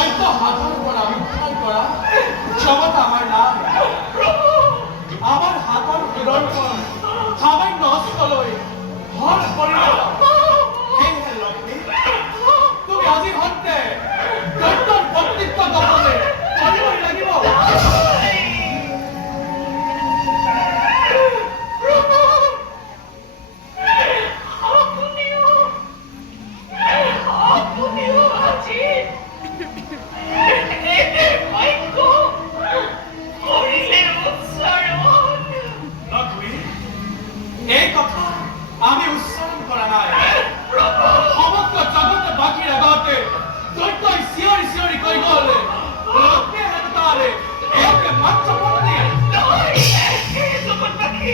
দৈত্য হাতৰ পৰা উদ্ধাৰ কৰা ক্ষমতা আমাৰ নাই। আমাৰ হাতৰ হৃদয়খন সামান্য অস্তলৈ হৰ পৰিণত। সেয়েহে লক্ষ্মী, তুমি আজি সন্তে দৈত্যৰ কৰ্তৃত্ব দখলে কৰিবই লাগিব। এই কথা আমি উচ্চারণ করা নাই। সমগ্র জগতে বাকির আগতে দৈত্যই চিঞরি চিঞরি কৈ গলে লোকে হেতারে একে মাত্র পড়ে জগত বাকি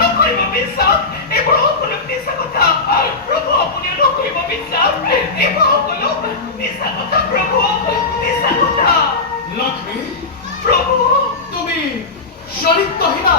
নকৰিব বিশ্বাস এইবোৰ সকলো মিছা কথা। প্ৰভু আপুনিও নকৰিব বিশ্বাস এইবোৰ সকলো মিছা কথা। প্ৰভু মিছা কথা। লক্ষ্মী, প্ৰভু তুমি চৰিত্ৰহীনা।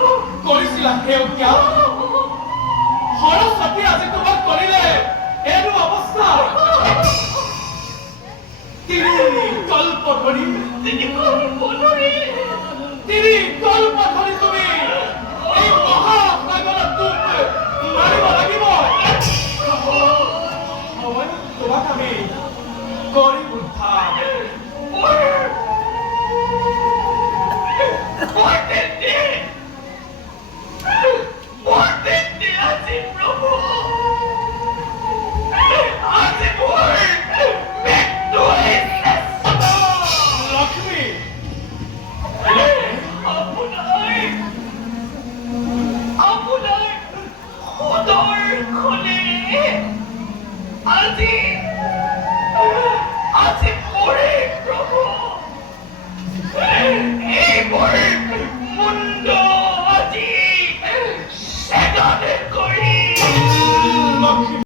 কৰিছিলা সেউকীয়া সৰস্বতী আজি তোমাক কৰিলে এইটো অৱস্থা তিনি কল্পধৰি তিনি কল্পধৰি তুমি এই মহাসাগৰত ডুব মাৰিব লাগিব তোমাক আমি কৰি উদ্ধাৰ মই